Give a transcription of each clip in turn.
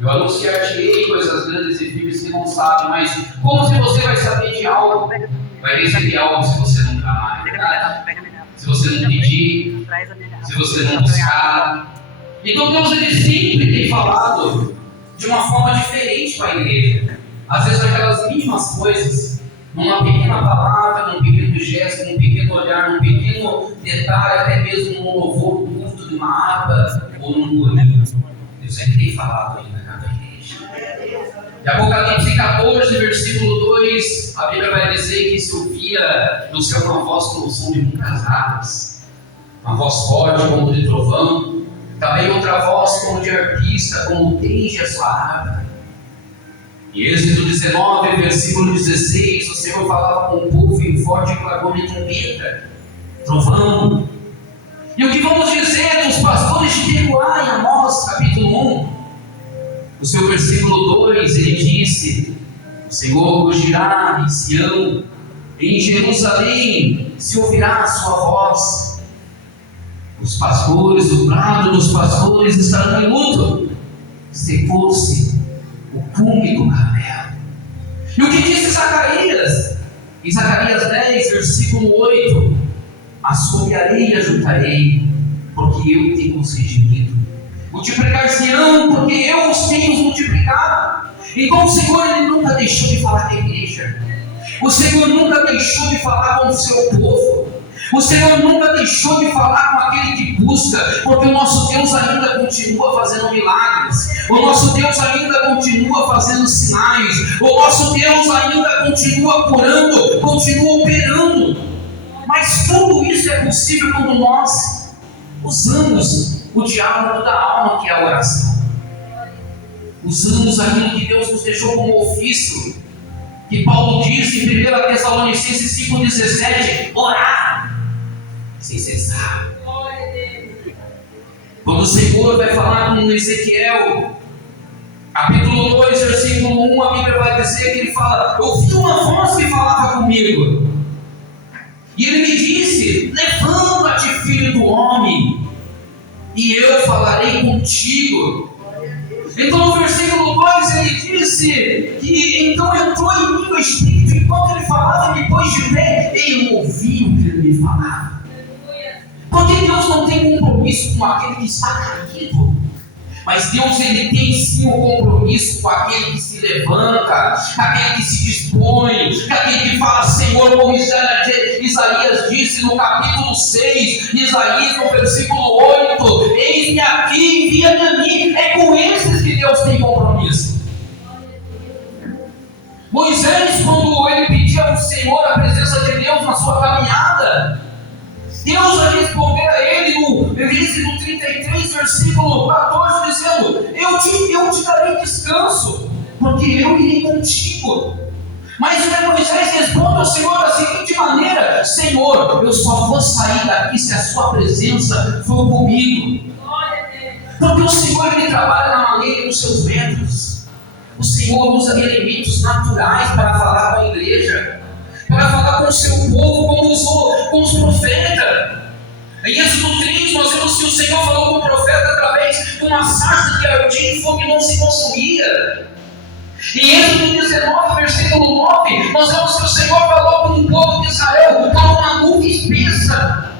Eu anunciar-te-ei coisas grandes e firmes que não sabem, mas como se você vai saber de algo? Vai receber algo se você não clamar, se você não pedir, se você não buscar. Então Deus ele sempre tem falado de uma forma diferente para a igreja. Às vezes aquelas mínimas coisas, numa pequena palavra, num pequeno gesto, num pequeno olhar, num pequeno detalhe, até mesmo num louvor, num culto de uma harpa ou num corinho. Deus sempre tem falado aí na cada igreja. Em Apocalipse 14, versículo 2, a Bíblia vai dizer que se ouvia no céu uma voz como o som de muitas águas, uma voz forte como de trovão, também outra voz como de arpista, como tende a sua harpa. Em Êxodo 19, versículo 16, o Senhor falava com o povo em forte clamor de trombeta, trovão. E o que vamos dizer dos pastores de Tecoá em Amós, capítulo 1? No seu versículo 2, ele disse: o Senhor rugirá em Sião, em Jerusalém se ouvirá a sua voz. Os pastores, o prado dos pastores estarão em luto, secou-se o cume do Carmelo. E o que disse Zacarias? Em Zacarias 10, versículo 8: assobiarei e ajuntarei, porque eu tenho os redimido. Multiplicar-se-ão, porque eu os tenho multiplicado. Então o Senhor ele nunca deixou de falar com a igreja. O Senhor nunca deixou de falar com o seu povo. O Senhor nunca deixou de falar com aquele que busca, porque o nosso Deus ainda continua fazendo milagres, o nosso Deus ainda continua fazendo sinais, o nosso Deus ainda continua curando, continua operando. Mas tudo isso é possível quando nós usamos o diálogo da alma, que é a oração. Usamos aquilo que Deus nos deixou como ofício, que Paulo diz em 1 Tessalonicenses 5,17: orar sem cessar. Quando o Senhor vai falar com Ezequiel, capítulo 2, versículo 1, a Bíblia vai dizer que ele fala: eu ouvi uma voz que falava comigo, e ele me disse: levanta-te, filho do homem, e eu falarei contigo. Então no versículo 2 ele disse que então entrou em mim o Espírito enquanto ele falava, e depois de pé eu ouvi o que ele me falava. Porque Deus não tem compromisso com aquele que está caído, mas Deus ele tem sim um compromisso com aquele que se levanta, aquele que se dispõe, aquele que fala: Senhor, como Isaías disse no capítulo 6, Isaías no versículo 8: eis-me aqui, envia-me a mim. É com esses que Deus tem compromisso. Moisés, quando ele pedia ao Senhor a presença de Deus na sua caminhada, Deus vai responder a ele no Êxodo 33, versículo 14, dizendo: eu te darei descanso, porque eu irei contigo. Mas Moisés responde ao Senhor da seguinte maneira: Senhor, eu só vou sair daqui se a sua presença for comigo. Porque o Senhor ele trabalha na maneira dos seus métodos. O Senhor usa elementos naturais para falar com a igreja, para falar com o seu povo, como usou com os profetas. Em Êxodo 3, nós vemos que o Senhor falou com o profeta através de uma sarça que ardia em fogo e não se consumia. Em Êxodo 19, versículo 9, nós vemos que o Senhor falou com o povo de Israel com uma nuvem espessa.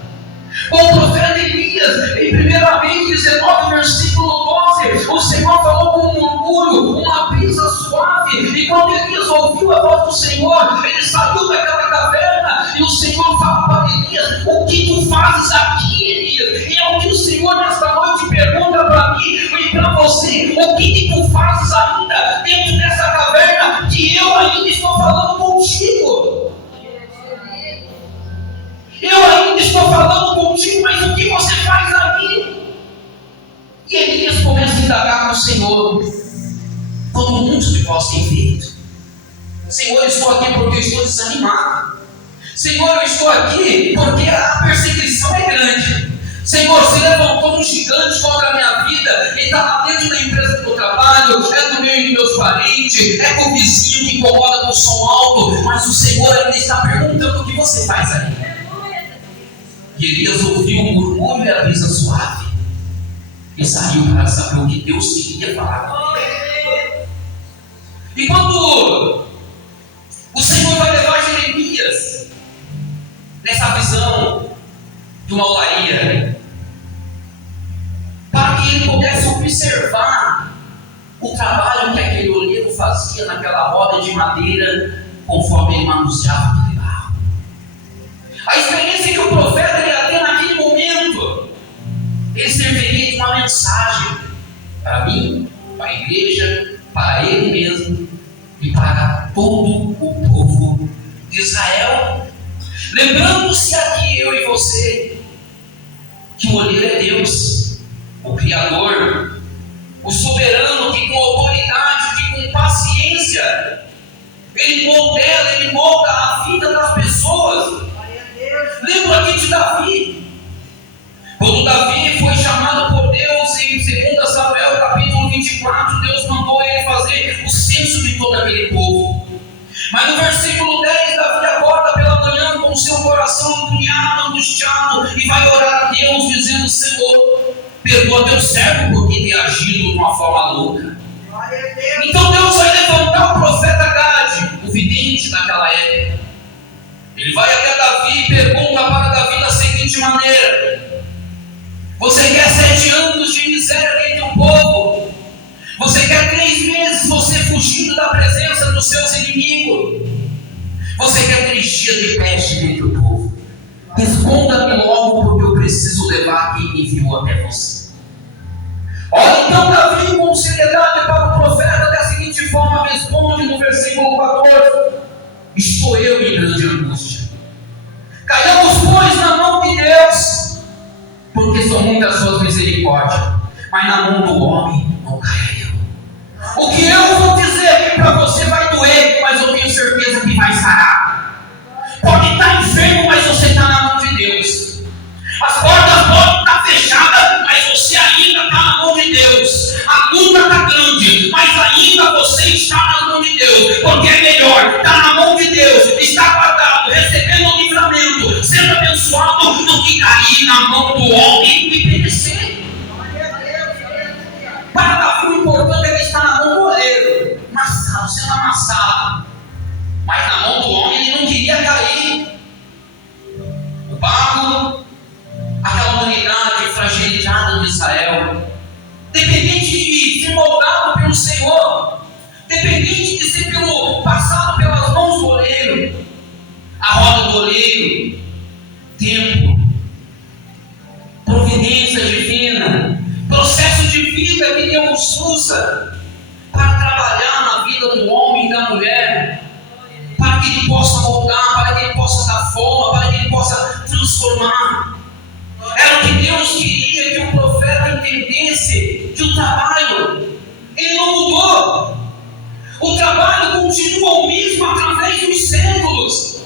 Com o profeta Elias, em 1 19, versículo 12, o Senhor falou com um murmúrio, uma brisa suave. E quando Elias ouviu a voz do Senhor, ele saiu daquela caverna, e o Senhor fala para Elias: o que tu fazes aqui, Elias? E é o que o Senhor nesta noite pergunta para mim e para você: o que tu fazes ainda dentro dessa caverna, que eu ainda estou falando contigo? Eu ainda estou falando contigo, mas o que você faz aqui? E Elias começa a indagar no Senhor: todo mundo de vós tem feito. Senhor, eu estou aqui porque eu estou desanimado. Senhor, eu estou aqui porque a perseguição é grande. Senhor, você levantou um gigante contra a minha vida. Ele está lá dentro da empresa que eu trabalho, é do meio dos meus parentes, é com o vizinho que incomoda com o som alto. Mas o Senhor ainda está perguntando: o que você faz aí? E Elias ouviu um murmúrio e a brisa suave, e saiu para saber o que Deus queria falar com ele. E quando o Senhor vai levar Jeremias nessa visão de uma olaria, para que ele pudesse observar o trabalho que aquele oleiro fazia naquela roda de madeira, conforme ele manuseava aquele barro. A experiência que o profeta ia ter naquele momento, ele serviria de uma mensagem para mim, para a igreja, para ele mesmo e para todo o povo de Israel. Lembrando-se aqui, eu e você, que o olheiro é Deus, o Criador, o soberano, que com autoridade, que com paciência, ele modela, ele molda a vida das pessoas. Lembra aqui de Davi. Quando Davi foi chamado por Deus em 2 Samuel capítulo 24, Deus mandou ele fazer o censo de todo aquele povo. Mas no versículo 10, Davi acorda pela manhã com o seu coração empunhado, angustiado, e vai orar a Deus dizendo: Senhor, perdoa teu servo porque tem agido de uma forma louca. Então Deus vai levantar o profeta Gade, o vidente daquela época. Ele vai até Davi e pergunta para Davi da seguinte maneira: você quer 7 anos de miséria entre o povo? Você quer 3 meses você fugindo da presença dos seus inimigos? Você quer 3 dias de peste entre o povo? Responda-me logo, porque eu preciso levar quem me enviou até você. Olha então Davi com seriedade para o profeta da seguinte forma, responde no versículo 14: estou eu em grande angústia. Caiamos, pois, na mão de Deus, porque são muitas suas misericórdias, mas na mão do homem não cairão. O que eu vou dizer aqui para você vai doer, mas eu tenho certeza que vai sarar. Pode estar enfermo, mas você está na mão de Deus. As portas podem estar fechadas, mas você ainda está na mão de Deus. A luta está grande, mas ainda você está na mão de Deus, porque é melhor estar na mão de Deus, estar guardado, recebendo o livramento, sendo abençoado, do que cair na mão do homem e perecer. Para Davi, o importante é que está na mão do oleiro, amassado, sendo amassado, mas na mão do homem ele não queria cair. O barro, aquela humanidade fragilizada de Israel, dependente de ser moldado pelo Senhor, dependente de ser passado pelas mãos do oleiro. A roda do oleiro, tempo, providência divina, processo de vida que Deus usa para trabalhar na vida do homem e da mulher, para que ele possa moldar, para que ele possa dar forma, para que ele possa transformar. Era o que Deus queria que o profeta entendesse, que o trabalho, ele não mudou. O trabalho continua o mesmo através dos séculos.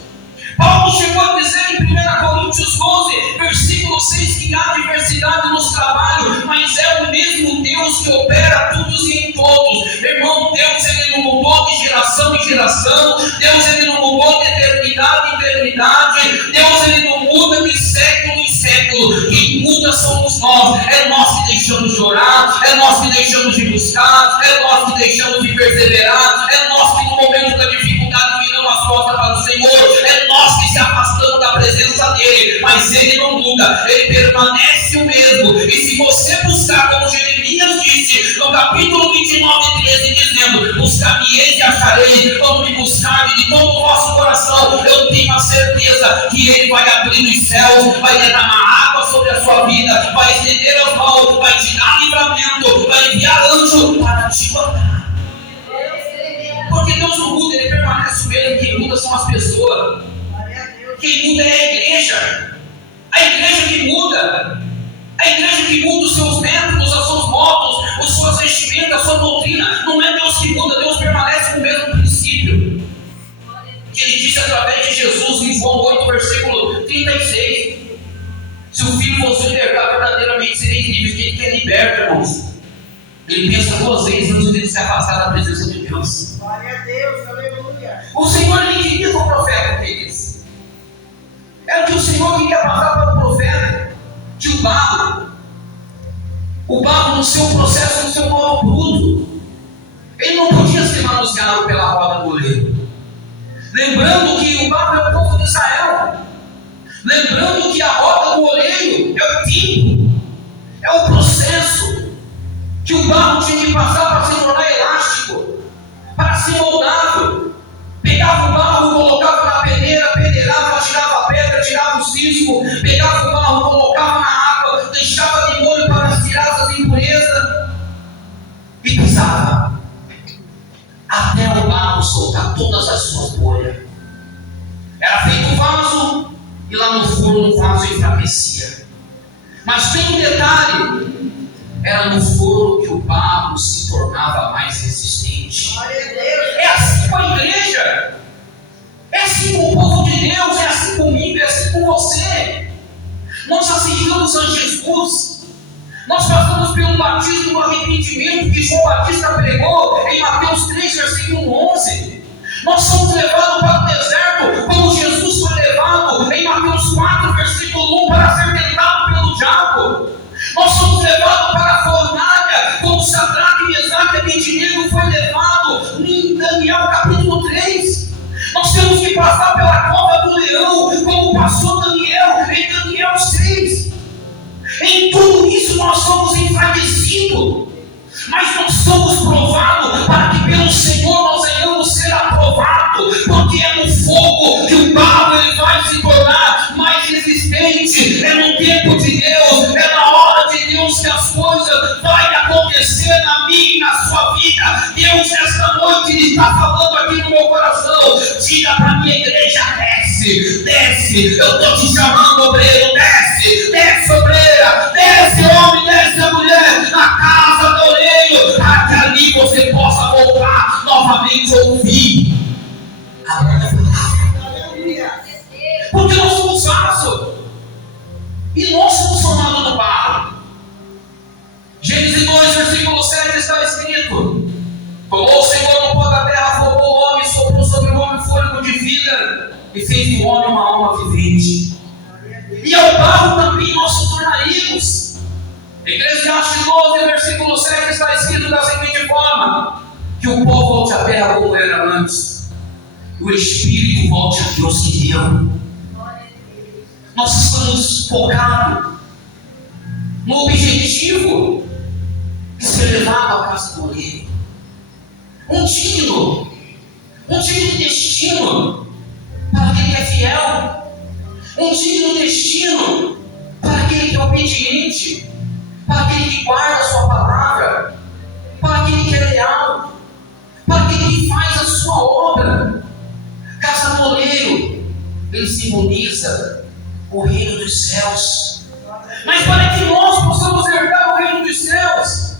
Paulo chegou a dizer em 1 Coríntios 12, versículo 6, que há diversidade nos trabalhos, mas é o mesmo Deus que opera todos e em todos. Irmão, Deus ele não mudou de geração em geração, Deus ele não mudou de eternidade em eternidade, Deus ele não muda de século em século. Quem muda somos nós, é nós que deixamos de orar, é nós que deixamos de buscar, é nós que deixamos de perseverar, é nós que no momento da dificuldade viramos as costas para o Senhor, é nós que se afastamos da presença dele, mas ele não muda, ele permanece o mesmo. E se você buscar, como Jeremias disse no capítulo 29, 13, dizendo: buscar-me-eis e acharei, quando me buscarem de todo o vosso coração, eu tenho a certeza que ele vai abrir os céus, vai derramar água sobre a sua vida, vai estender as mãos, vai te dar livramento, vai enviar anjo para te guardar. Porque Deus não muda, ele permanece o mesmo. Quem muda são as pessoas. Quem muda é a igreja. A igreja que muda. A igreja que muda os seus métodos, os seus modos, as suas vestimentas, a sua doutrina. Não é Deus que muda, Deus permanece com o mesmo princípio. Que ele disse através de Jesus em João 8, versículo 36. Se o Filho fosse libertar, verdadeiramente sereis livres. Quem quer liberta, irmãos? Ele pensa 2 vezes antes de se afastar da presença de Deus. Glória a Deus, aleluia. O Senhor ele queria que o profeta fez. Era o que o Senhor queria passar para o profeta. Que o barro no seu processo, no seu modo bruto, ele não podia ser manuseado o barro é o povo de Israel. Lembrando que a roda do oleiro é o tempo, é o processo que o barro tinha que passar para se tornar elástico, para ser moldável. Pegava o barro, colocava na peneira, peneirava, tirava a pedra, tirava o cisco, pegava o barro, colocava na água, deixava de molho para tirar as impurezas e pisava até o barro soltar todas as suas bolhas. Era feito um vaso e lá no forno o vaso enfraquecia. Mas tem um detalhe: era no forno que o barro se tornava mais resistente. É assim com a igreja, é assim com o povo de Deus, é assim comigo, é assim com você. Nós aceitamos a Jesus, nós passamos pelo batismo do arrependimento que João Batista pregou em Mateus 3, versículo 11. Nós somos levados para o deserto, como Jesus foi levado em Mateus 4, versículo 1, para ser tentado pelo diabo. Nós somos levados para a fornalha, como Sadraque, Mesaque e Abednego foi levado em Daniel capítulo 3. Nós temos que passar pela cova do leão, como passou Daniel em Daniel 6. Em tudo isso nós somos enfraquecidos, mas nós somos provados para que pelo Senhor nós venhamos ser aprovados, porque é no fogo que o barro ele vai se tornar mais resistente. É no tempo de Deus, é na hora de Deus que as coisas vão acontecer na minha e na sua vida. Deus esta noite está falando aqui no meu coração: diga para a minha igreja, desce, desce, eu estou te chamando, obreiro, desce, desce, obreira, desce, homem, desce, a mulher, na casa do oleiro, para que ali você possa voltar novamente a ouvir a minha palavra. Porque nós somos vasos e nós somos formados no barro. Gênesis 2, versículo 7 está escrito: tomou o Senhor no pó da terra, formou o homem, soprou sobre o homem fôlego de vida e fez do homem uma alma vivente. E ao barro também nós nos tornaríamos. Eclesiastes 12, versículo 7 está escrito da seguinte forma: que o pó volte à terra como era antes, o Espírito volte a Deus que deu. Nós estamos focados no objetivo de ser levado à casa do oleiro. Um digno destino para aquele que é fiel, um digno destino para aquele que é obediente, para aquele que guarda a sua palavra, para aquele que é leal, para aquele que faz a sua obra. Casa do oleiro, ele simboliza o reino dos céus. Mas para que nós possamos herdar o reino dos céus,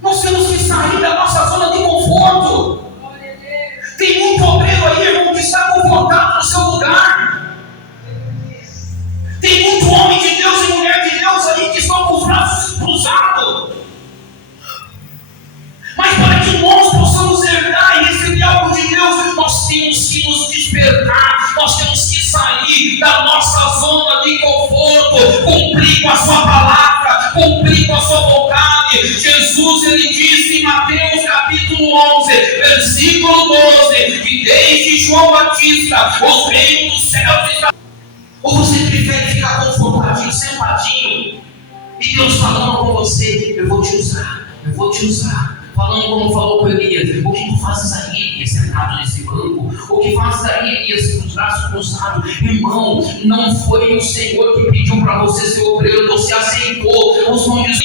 nós temos que sair da nossa zona de conforto. Tem muito obreiro aí, irmão, que está confortado no seu lugar. Tem muito homem de Deus e mulher de Deus aí que estão com os braços cruzados. Mas para que nós possamos herdar e receber algo de Deus, nós temos que nos despertar, nós temos que sair da nossa zona de conforto, cumprir com a sua palavra, cumprir com a sua vontade. Jesus, ele disse em Mateus capítulo 11, versículo 12, que desde João Batista, os reinos dos céus estão... Ou você prefere ficar confortadinho, sentadinho, e Deus falando com você: eu vou te usar, eu vou te usar. Falando como falou com Elias: o que tu fazes aí, Elias, sentado nesse banco? O que fazes aí, Elias, com os braços cruzados? Irmão, não foi o Senhor que pediu para você ser obreiro, você aceitou os nomes.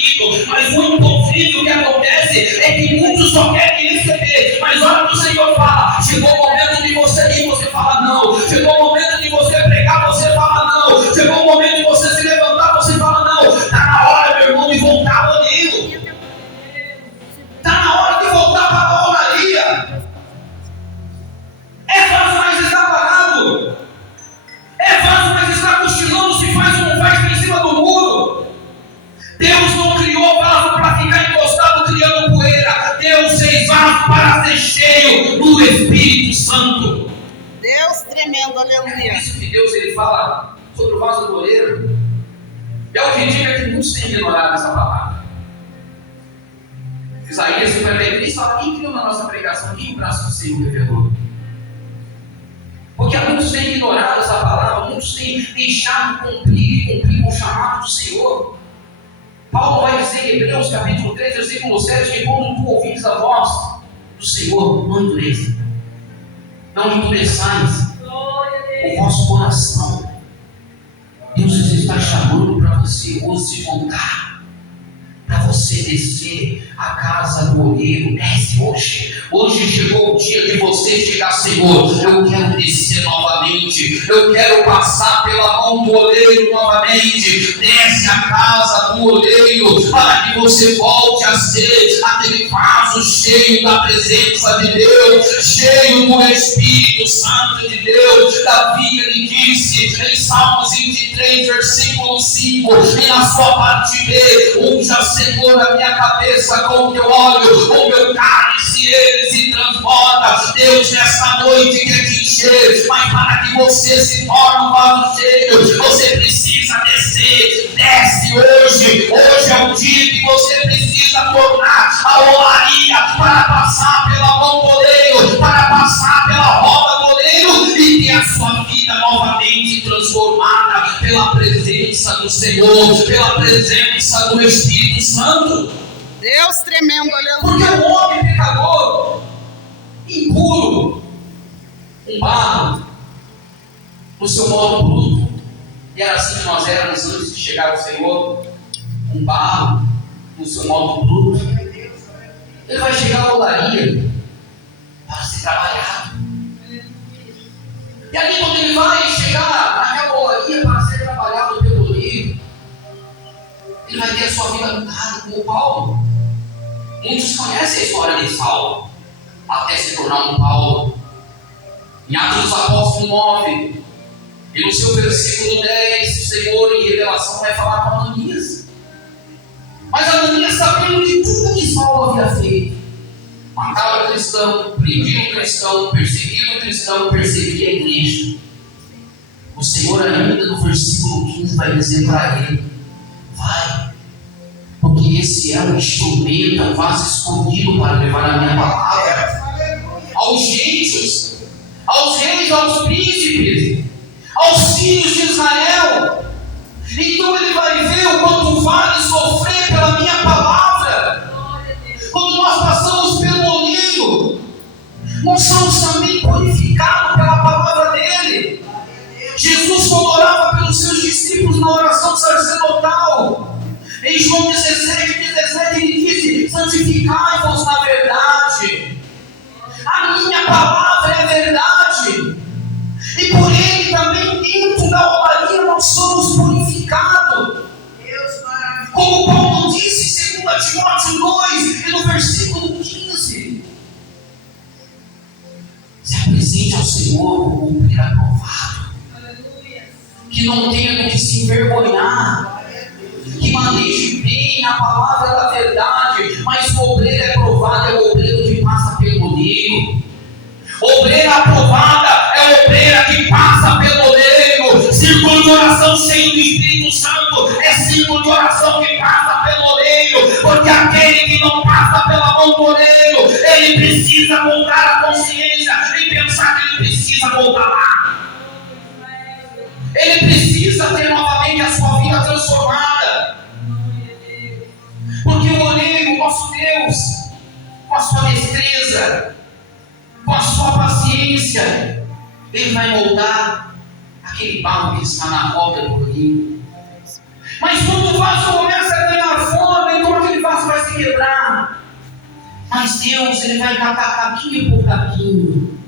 Mas muito horrível o que acontece é que muitos só querem receber. Mas olha que o Senhor fala: chegou o momento de você ir, você fala não. Chegou o momento de você pregar, você fala não. Chegou o momento de você se levantar, você fala não. Está na hora, meu irmão, de voltar ao oleiro. Está na hora de voltar para a olaria. É fácil, mas está parado. É fácil, mas está cochilando, se faz ou não faz em cima do muro. Deus não criou vaso para ficar encostado criando poeira. Deus fez vaso para ser cheio do Espírito Santo. Deus tremendo, aleluia. Isso que Deus ele fala sobre o vaso do oleiro. É o que diga que muitos têm ignorado essa palavra. Isaías 53 fala: quem criou na nossa pregação? Quem o braço do Senhor revelou? Porque muitos têm ignorado essa palavra, muitos têm deixado de cumprir com o chamado do Senhor. Paulo vai dizer em Hebreus capítulo 3, versículo 7, que quando tu ouvis a voz do Senhor, não endureça. Não endureçais o vosso coração. Deus está chamando para você hoje se voltar, para você descer a casa do olheiro. Desce hoje. Hoje chegou o dia de você chegar, Senhor, eu quero descer novamente, eu quero passar pela mão do olheiro novamente. Desce a casa do olheiro, para que você volte a ser aquele vaso cheio da presença de Deus, cheio do Espírito Santo de Deus. Davi, ele disse em Salmos 23, versículo 5, e na sua parte B, unja, Senhor, a minha cabeça com o teu óleo, o meu cálice ele se transborda. Deus nesta noite quer te encher, mas para que você se torne um vaso cheio, você precisa descer. Desce hoje. Hoje é o dia que você precisa tornar a olaria para passar pela mão do oleiro, para passar pela roda do oleiro e ter a sua vida novamente transformada pela presença do Senhor, pela presença do Espírito Santo. Deus tremendo, Porque aleluia. o homem pecador, impuro, um barro, no seu modo bruto, e era assim que nós éramos antes de chegar ao Senhor, um barro, no seu modo bruto, ele vai chegar à olaria para ser trabalhado. E ali, quando ele vai chegar naquela olaria para ser trabalhado pelo oleiro, ele vai ter a sua vida mudada, como Paulo. Muitos conhecem a história de Saulo, até se tornar um Paulo. Em Atos dos Apóstolos 9, e no seu versículo 10, o Senhor em revelação vai falar com Ananias. Mas Ananias, sabendo de tudo que Saulo havia feito, matava cristão, prendia o cristão, perseguia o cristão, perseguia a igreja, o Senhor ainda no versículo 15 vai dizer para ele: vai, porque esse é um instrumento, é um vaso escolhido para levar a minha palavra aos gentios, aos reis, aos príncipes, aos filhos de Israel. Então ele vai ver o quanto vale sofrer pela minha palavra. Quando nós passamos pelo olheiro, nós somos também purificados pela palavra dele. Jesus, quando orava pelos seus discípulos na oração sacerdotal, em João 17, ele disse: santificai-vos na verdade. A minha palavra é a verdade. E por ele também, dentro da olaria, nós somos purificados. Como Paulo disse em 2 Timóteo 2, e no versículo 15: se apresente ao Senhor como um obreiro aprovado, que não tenha do que se envergonhar, que maneje bem a palavra da verdade. Mas o obreiro aprovado é o obreiro que passa pelo oleiro. Obreira aprovada é obreira que passa pelo oleiro. Círculo de oração cheio do Espírito Santo é círculo de oração que passa pelo oleiro. Porque aquele que não passa pela mão do oleiro, ele precisa voltar a consciência e pensar que ele precisa voltar lá. Ele precisa ter novamente a sua vida transformada. Porque o oleiro, nosso Deus, com a sua destreza, com a sua paciência, ele vai moldar aquele barro que está na roda do oleiro. Mas quando o vaso começa a ganhar forma, então aquele vaso vai se quebrar. Mas Deus, ele vai catar caquinho por caquinho,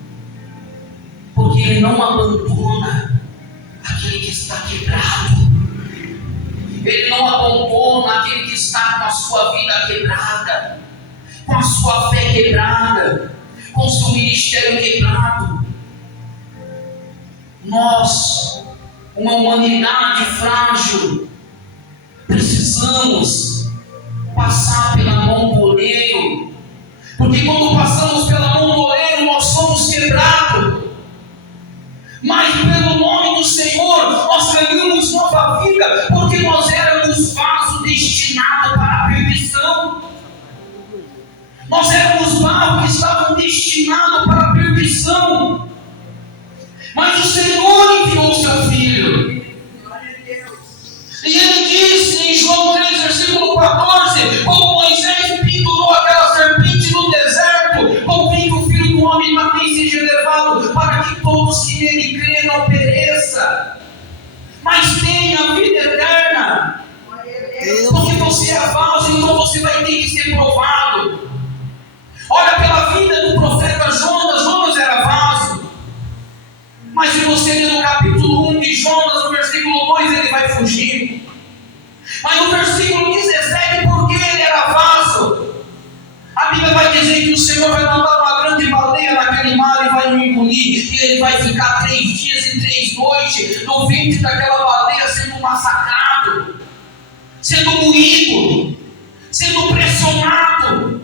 porque ele não abandona aquele que está quebrado. Ele não abandona aquele que está com a sua vida quebrada, com a sua fé quebrada, com o seu ministério quebrado. Nós, uma humanidade frágil, precisamos passar pela mão do oleiro, porque quando passamos pela mão do oleiro, nós somos quebrados. Mas pelo nome do Senhor, nós ganhamos nova vida, porque nós éramos vaso destinado para a perdição. Nós éramos vasos que estavam destinados para a perdição. Mas o Senhor enviou o seu Filho. E ele disse em João 3, versículo 14: como Moisés pendurou aquela serpente no deserto, convém que o Filho do Homem também seja levado, para que todos que nele crêem não pereça, mas tenham a vida eterna. Porque você é vaso, então você vai ter que ser provado. Olha pela vida do profeta Jonas. Jonas era vaso. Mas se você ler no capítulo 1 de Jonas, no versículo 2, ele vai fugir. Mas no versículo 17, porque ele era vaso, a Bíblia vai dizer que o Senhor vai mandar uma grande baleia naquele mar e vai o engolir. E ele vai ficar 3 dias e 3 noites no ventre daquela baleia, sendo massacrado, sendo moído, sendo pressionado.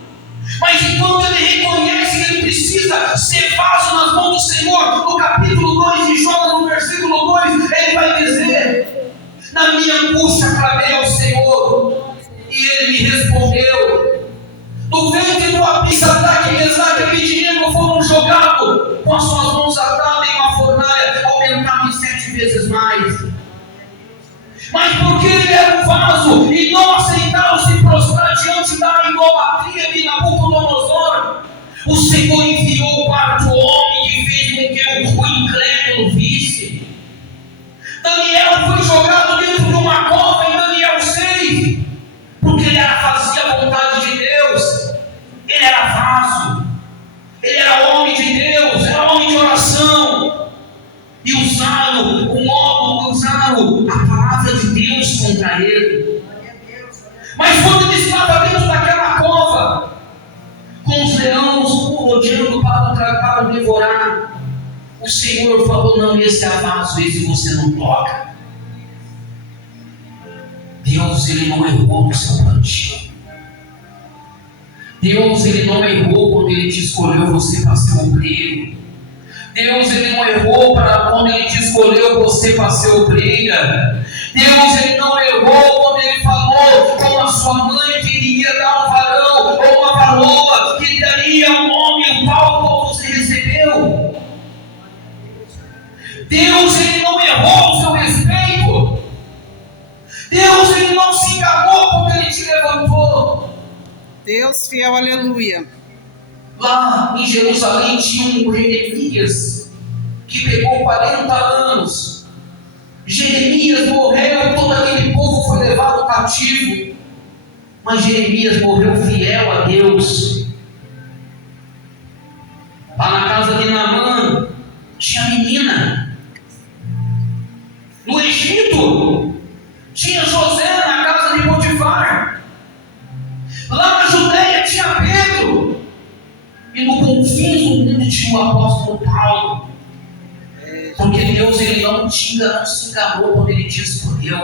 Mas enquanto ele reconhece que ele precisa ser vaso nas mãos do Senhor, no capítulo 2 de Jonas, no versículo 2, ele vai dizer: na minha angústia clamei ao Senhor, e ele me respondeu. No ventre do abismo, Sadraque, Mesaque e Abednego foram jogados com as suas mãos atadas em uma fornalha, aumentavam 7 vezes mais. Mas porque ele era um vaso e não aceitaram se prostrar diante da idolatria de Nabucodonosor, o Senhor enviou o quarto homem que fez com que o incrédulo visse. Daniel foi jogado dentro de uma cova em Daniel 6, porque ele fazia a vontade de Deus. Ele era vaso, ele era homem de Deus, era homem de oração, e usaram a palavra de Deus contra ele. Mas quando ele estava dentro daquela cova, com os leões rodeando para o devorar, o Senhor falou: não, esse é vaso, esse você não toca. Deus, ele não errou no seu plantio. Deus, ele não errou quando ele te escolheu você para ser obreiro. Deus, ele não errou quando ele te escolheu você para ser obreira. Deus, ele não errou quando ele falou com a sua mãe que ele ia dar um varão ou uma varoa, que daria um homem, o qual você recebeu. Deus, ele não errou o seu respeito. Deus, ele não se enganou quando ele te levantou. Deus fiel, aleluia. Lá em Jerusalém tinha um Jeremias que pegou 40 anos. Jeremias morreu, todo aquele povo foi levado cativo. Mas Jeremias morreu fiel a Deus. Lá na casa de Naamã tinha menina. No Egito tinha José na casa de Potifar. Lá na Judéia tinha Pedro. E no confins do mundo tinha o apóstolo Paulo. Porque Deus, ele não se enganou quando ele te escolheu.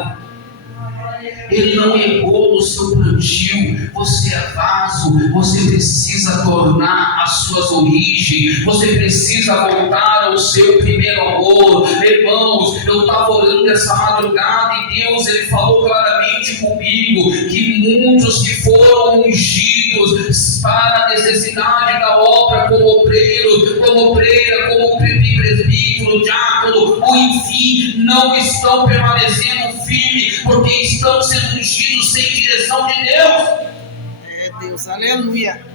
Ele não errou no seu plantio. Você é vaso, você precisa tornar as suas origens, você precisa voltar ao seu primeiro amor. Irmãos, eu estava orando essa madrugada e Deus, ele falou claramente comigo que muitos que foram ungidos para a necessidade da obra como obreiro, como obreira, como presbítero, diácono, ou enfim, não estão permanecendo firmes, porque estão sendo ungidos sem direção de Deus. É Deus, aleluia.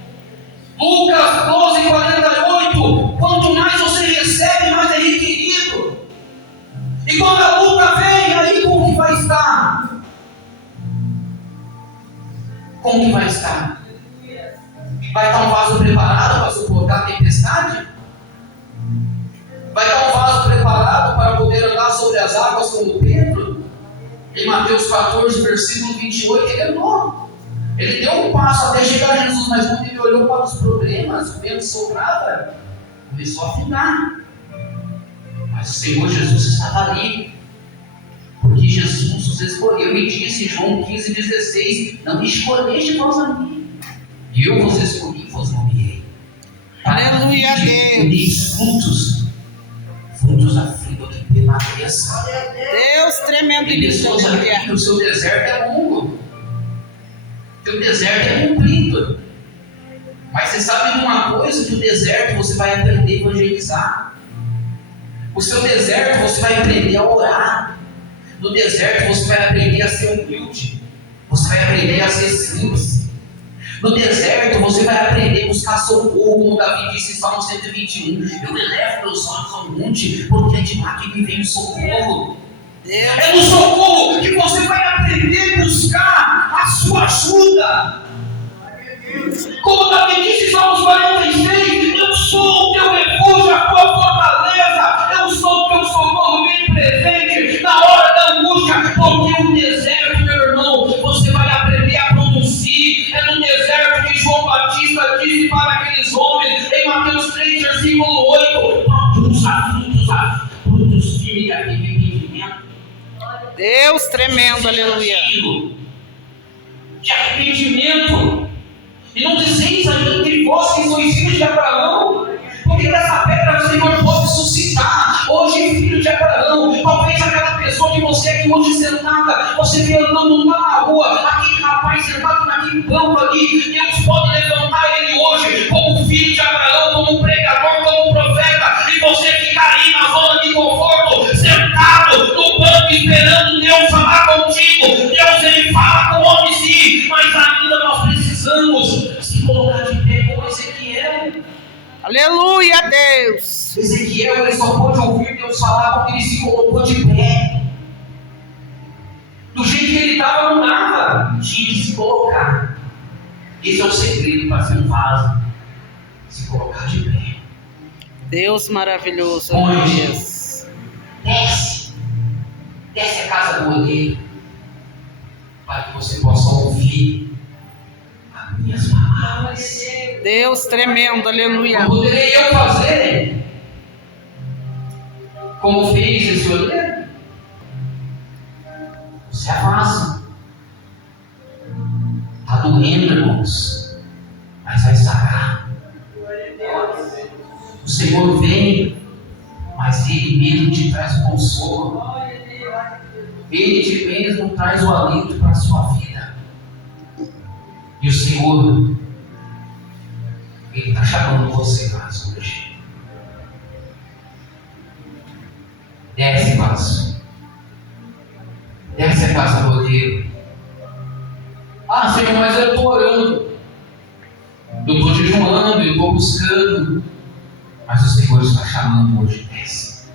Lucas 12:48, quanto mais você recebe, mais é requerido. E quando a luta vem, aí como que vai estar? Como que vai estar? Vai estar um vaso preparado para suportar a tempestade? Vai estar um vaso preparado para poder andar sobre as águas como Pedro? Em Mateus 14, versículo 28, ele andou. Ele deu um passo até chegar a Jesus, mas quando ele olhou para os problemas, o vento soprava, começou a afundar. Mas o Senhor Jesus estava ali, porque Jesus os escolheu e disse em João 15:16: não me escolheste vós a mim, e eu vos escolhi e vos nomeei. Aleluia, Deus. Frutos da fruta que permaneça. Deus tremendo Tem e pessoas aqui que o seu deserto é longo, o teu deserto é comprido. Mas você sabe de uma coisa, que o deserto você vai aprender a evangelizar. O seu deserto você vai aprender a orar. No deserto você vai aprender a ser humilde. Você vai aprender a ser simples. No deserto você vai aprender a buscar socorro, como Davi disse em Salmo 121. Eu elevo meus olhos ao monte, porque é de lá que me vem o socorro. É no socorro que você vai aprender a buscar a sua ajuda. Como Davi disse em Salmos 46, eu sou o teu refúgio, a tua fortaleza, eu sou o teu socorro bem presente na hora da angústia, porque o deserto, meu irmão, você vai aprender a produzir. É no deserto que João Batista disse para aqueles homens, em Mateus 3, versículo 8, produza frutos firmes de arrependimento. Deus tremendo, aleluia. De arrependimento. E não dizeis ainda entre vós que sois filhos de Abraão, porque dessa pedra o Senhor pode suscitar hoje filho de Abraão. Talvez aquela pessoa que você é aqui hoje sentada, você vê andando lá na rua, aquele rapaz sentado naquele banco ali, Deus pode levantar ele hoje como filho de Abraão, como pregador, como profeta, e você ficar aí na zona de conforto, sentado no banco esperando Deus falar contigo. Deus ele fala com o homem sim, mas ainda nós precisamos se colocar de pé como Ezequiel. Aleluia, Deus. Ezequiel ele só pôde ouvir Deus falar porque ele se colocou de pé. Do jeito que ele estava, não dava. Tinha que se colocar. Esse é o segredo para ser um vaso. Se colocar de pé. Deus maravilhoso. Onde? Deus. Desce a casa do oleiro, para que você possa ouvir as minhas palavras. Deus tremendo, aleluia. Não poderei eu fazer como fez esse oleiro? Você é fácil. Está doendo, irmãos, mas vai sarar. O Senhor vem, mas Ele mesmo te traz o consolo. Ele te mesmo traz o alento para a sua vida. E o Senhor, Ele está chamando você mais hoje. Desce, vaso. Desce a casa do oleiro. Ah, Senhor, mas eu estou orando. Eu estou jejuando, eu estou buscando. Mas o Senhor está chamando hoje. Desce.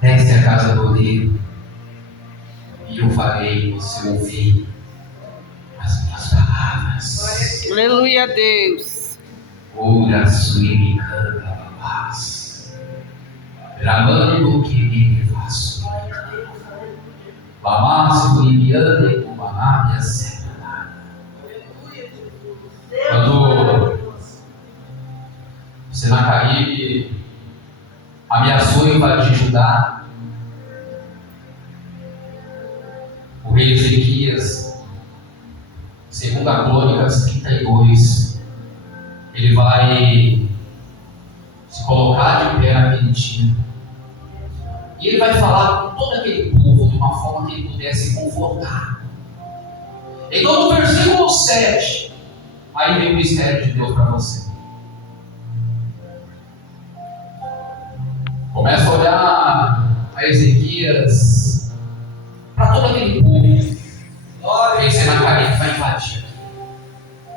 Desce a casa do oleiro. E eu farei você ouvir as minhas palavras. Aleluia, Deus. Ora suimi canta paz. Gravando que me faço. Lamasse limiane com manábia semana. Quando Senaqueribe ameaçou invadir Judá, o rei Ezequias, segundo a Crônicas 32, ele vai se colocar de pé naquele dia e ele vai falar com todo aquele povo de uma forma que ele pudesse confortar. Então no versículo 7, aí vem o mistério de Deus para você. Começa a olhar a Ezequias para todo aquele povo. Vem Senaqueribe vai invadir.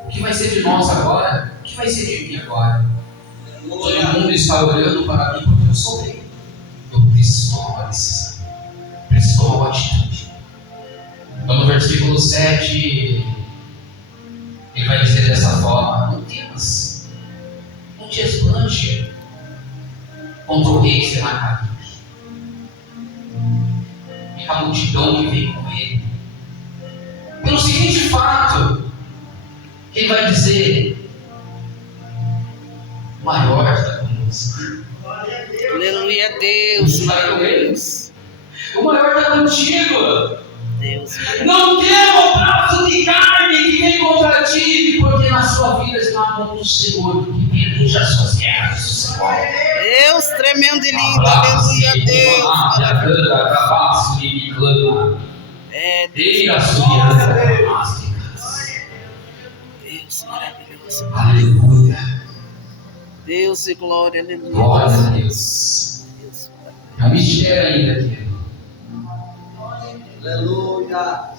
O que vai ser de nós agora? O que vai ser de mim agora? Todo mundo está olhando para mim porque eu sou rei. Eu preciso tomar uma decisão. Preciso tomar uma atitude. Então no versículo 7, ele vai dizer dessa forma: não temas, não te esbanje contra o rei Senaqueribe e a multidão que vem com ele. Pelo seguinte fato, que ele vai dizer: maior está conosco. Aleluia, Deus maravilhoso. O maior está contigo. Deus maravilhoso. Não tema o braço de carne que vem contra ti, porque na sua vida está a mão do Senhor, que peleja as suas guerras do Senhor. Deus tremendo e lindo, aleluia, Deus maravilhoso. É, Deus maravilhoso. Aleluia. Deus e glória, aleluia. Glória a Deus. É um mistério ainda aqui. Aleluia.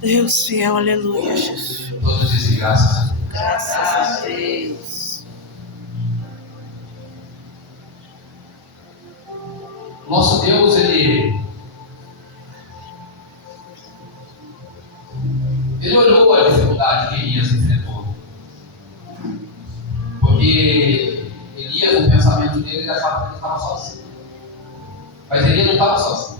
Deus fiel, aleluia, Jesus. Todos dizem graças. Graças a Deus. Nosso Deus, Ele olhou a dificuldade que Elias enfrentou. Porque Elias, no pensamento dele, ele achava que ele estava sozinho. Mas Elias não estava sozinho.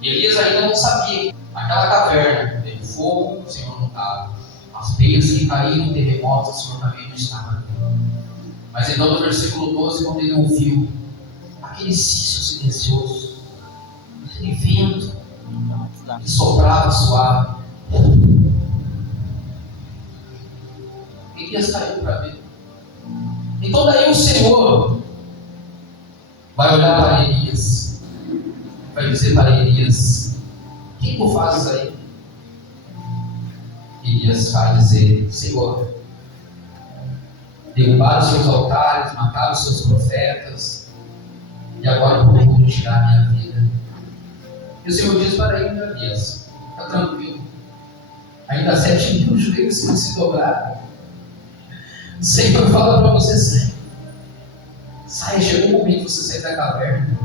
E Elias ainda não sabia. Aquela caverna, teve fogo, o Senhor não estava. As peias que caíram, terremotos, o Senhor também não estava. Mas então no versículo 12, quando ele ouviu aquele sício silencioso, aquele vento que soprava suave, Elias caiu para ver. Então daí o Senhor vai olhar para Elias, vai dizer para Elias: o que tu fazes aí? Elias vai dizer: Senhor, derrubaram os seus altares, mataram os seus profetas, e agora procuram tirar minha vida. E o Senhor diz para ele: Elias, está tranquilo, ainda 7.000 joelhos que se dobraram. O Senhor fala para você: sai, chegou o momento de você sair da caverna.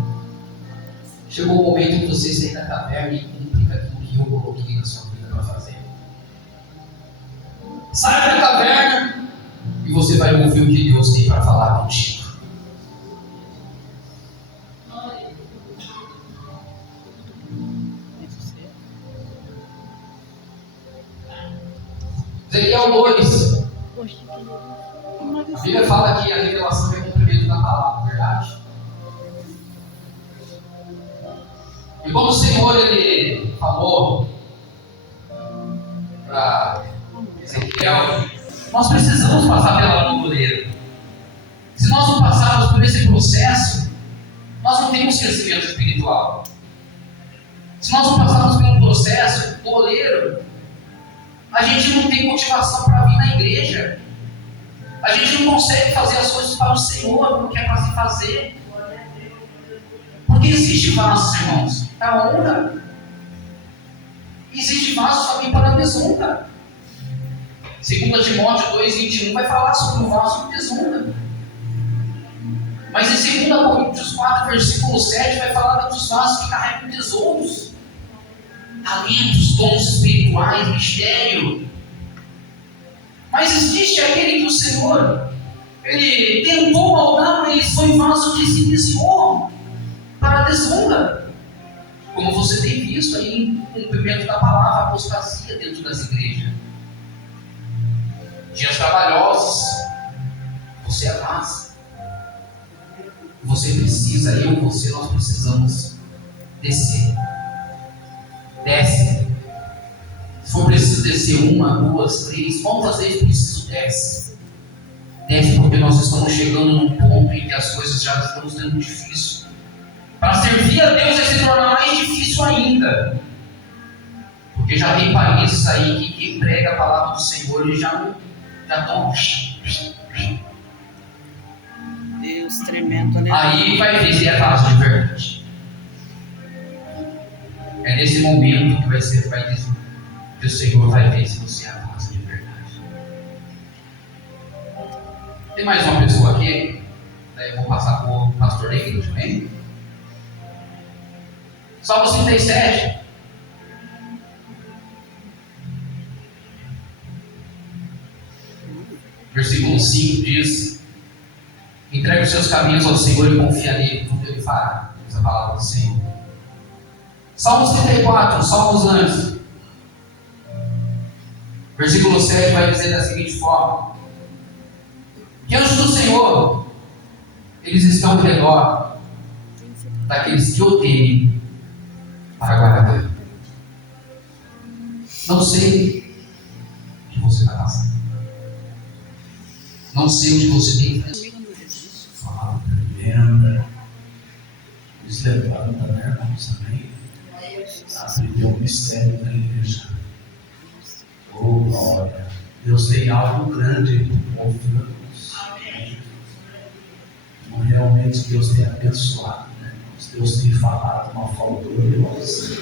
Chegou o momento de você sair da caverna e cumprir aquilo que eu coloquei na sua vida para fazer. Sai da caverna e você vai ouvir o que Deus tem para falar contigo. Ezequiel 2. A Bíblia fala que a revelação é o cumprimento da palavra, verdade? E como o Senhor ele falou para Ezequiel, nós precisamos passar pela loucura. Se nós não passarmos por esse processo, nós não temos crescimento espiritual. Se nós não passarmos pelo processo do oleiro, a gente não tem motivação para vir na igreja. A gente não consegue fazer as coisas para o Senhor, porque é para se fazer. Porque existe vasos, irmãos, para honra. Existe vasos também para desonra. 2 Timóteo 2,21 vai falar sobre o vaso de desonra. Mas em 2 Coríntios 4, versículo 7, vai falar dos vasos que carregam tesouros, talentos, dons espirituais, mistério. Mas existe aquele que o Senhor, ele tentou moldar, mas foi vaso de desonra, para desonra. Como você tem visto aí em cumprimento da palavra, apostasia dentro das igrejas. Dias trabalhosos, você é vaso. Você precisa, você, nós precisamos descer. Desce. Se for preciso descer 1, 2, 3, quantas vezes preciso desce? Desce porque nós estamos chegando num ponto em que as coisas já estão sendo difíceis. Para servir a Deus vai se tornar mais difícil ainda. Porque já tem países aí que prega a palavra do Senhor e já estão... Deus tremendo, né? Aí vai ver se é vaso de verdade. É nesse momento que vai dizer que o Senhor vai ver se você é vaso de verdade. Tem mais uma pessoa aqui? Daí eu vou passar para o pastor da igreja, hein? Salmo 37. Versículo 5 diz: entregue os seus caminhos ao Senhor e confia nele, tudo ele fará. Essa palavra do Senhor. Salmos 34, Salmos antes. Versículo 7 vai dizer da seguinte forma: que anjos do Senhor, eles estão ao redor daqueles que o temem para guardar. Não sei o que você está passando. Não sei onde você tem que Fala, lembra. Nos levanta, né, irmãos? Amém? Aprendeu o mistério da igreja. Oh, glória. Deus tem algo grande para o povo de Deus. Amém. realmente Deus tem abençoado, né? Deus tem falado de uma forma gloriosa.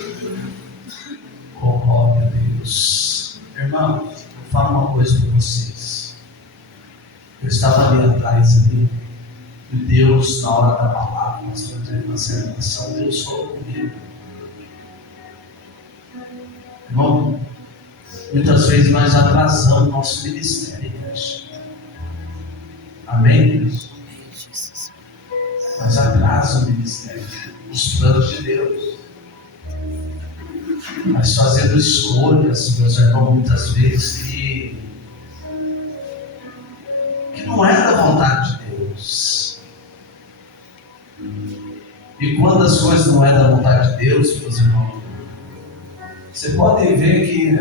Oh, glória a Deus. Irmão, vou falar uma coisa para vocês. Eu estava ali atrás ali, e Deus, na hora da palavra, nós fazemos uma celebração, Deus falou comigo. Irmão, muitas vezes nós atrasamos nosso ministério, igreja. Amém, Deus? Nós atrasamos o ministério, os planos de Deus. Mas fazendo escolhas, meus irmãos, muitas vezes que não é da vontade de Deus. E quando as coisas não é da vontade de Deus, meus irmãos, você pode ver que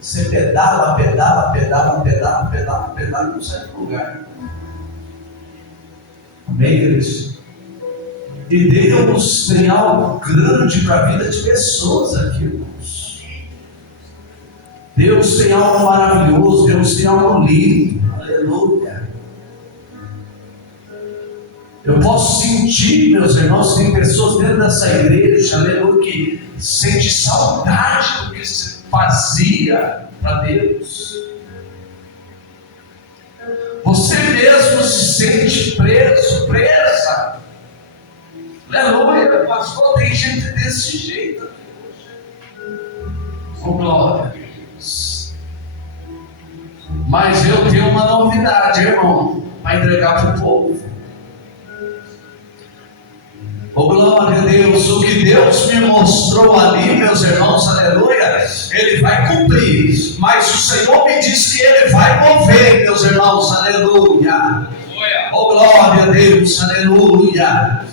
você pedala, não sai do lugar. Amém, igreja? E Deus tem algo grande para a vida de pessoas aqui, irmãos. Deus tem algo maravilhoso, Deus tem algo lindo. Aleluia. Eu posso sentir, meus irmãos, tem pessoas dentro dessa igreja, aleluia, que sente saudade do que se fazia para Deus. Você mesmo se sente preso, presa. Aleluia, pastor, tem gente desse jeito. Com glória a Deus. Mas eu tenho uma novidade, irmão, para entregar para o povo. Oh, glória a Deus, o que Deus me mostrou ali, meus irmãos, aleluia, Ele vai cumprir, mas o Senhor me disse que Ele vai mover, meus irmãos, aleluia. Oh, glória a Deus, aleluia.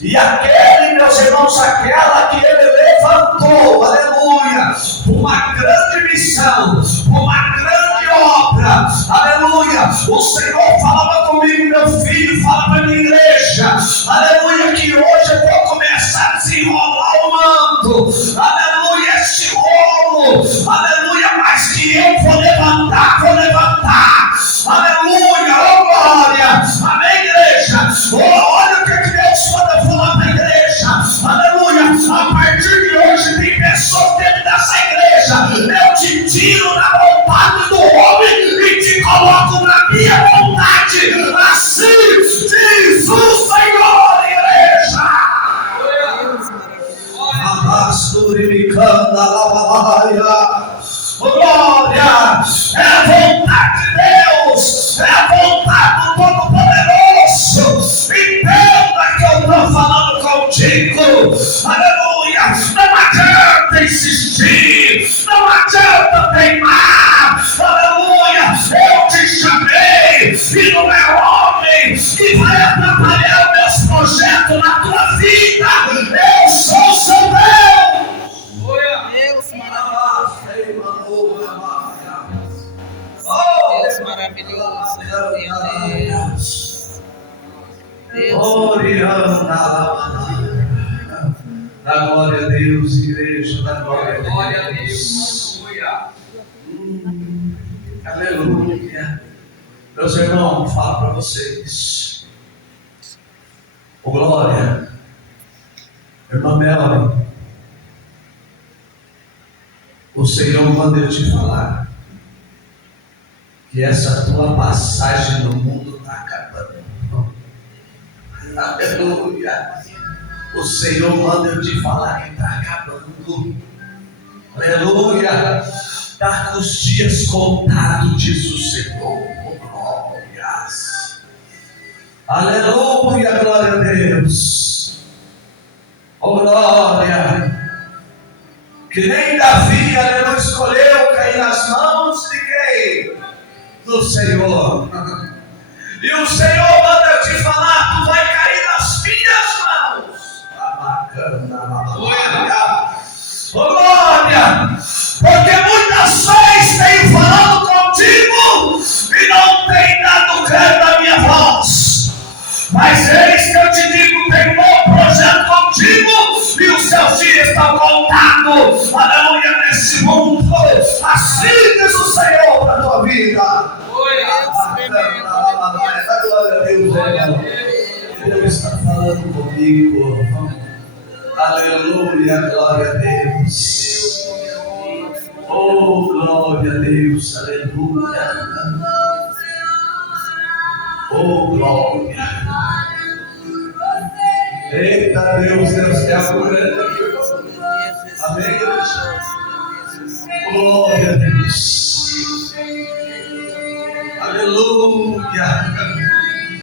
E aquele, meus irmãos, aquela que Ele levantou, aleluia, uma grande missão, uma grande obra, aleluia. O Senhor falava comigo, meu filho, fala para a minha igreja, aleluia, que hoje eu vou começar a desenrolar o manto, aleluia, este rolo, aleluia, mas que eu vou levantar, aleluia, oh glória, amém, igreja. Olha o que Deus manda falar para a igreja, aleluia. A partir de hoje tem pessoas dentro dessa igreja, eu te tiro da vontade do homem e te coloco na minha vontade, assim diz o Senhor, igreja. Glória, é a vontade de Deus, é a vontade do Todo-Poderoso. Entenda que eu estou falando contigo, aleluia. Não adianta insistir, não adianta teimar, aleluia. Eu te chamei e não é homem que vai atrapalhar os meus projetos na tua vida. Eu sou seu Deus. Deus maravilhoso. Deus maravilhoso. Da glória a Deus, igreja, da glória a Deus. Aleluia. Meus irmãos, falo para vocês. Oh, glória. Irmã Melanie, o Senhor manda eu te falar que essa tua passagem no mundo está acabando. Aleluia. O Senhor manda eu te falar que está acabando. Aleluia. Está com os dias contados, diz o Senhor. Glórias. Aleluia, glória a Deus. Oh, glória. Que nem Davi, aleluia, escolheu cair nas mãos de quem? Do Senhor. E o Senhor manda eu te falar, tu vai cair nas minhas mãos. Oh, glória. Porque muitas vezes tenho falado contigo e não tem dado crédito à minha voz. Mas eis que eu te digo, tem um bom projeto contigo e os seus dias estão contados, aleluia, nesse mundo. Assim diz o Senhor para a tua vida. Glória a Deus, amigo. Aleluia, glória a Deus. Oh, glória a Deus, aleluia. Oh, glória. Eita Deus, Deus te acolhendo. Amém, Deus. Glória a Deus.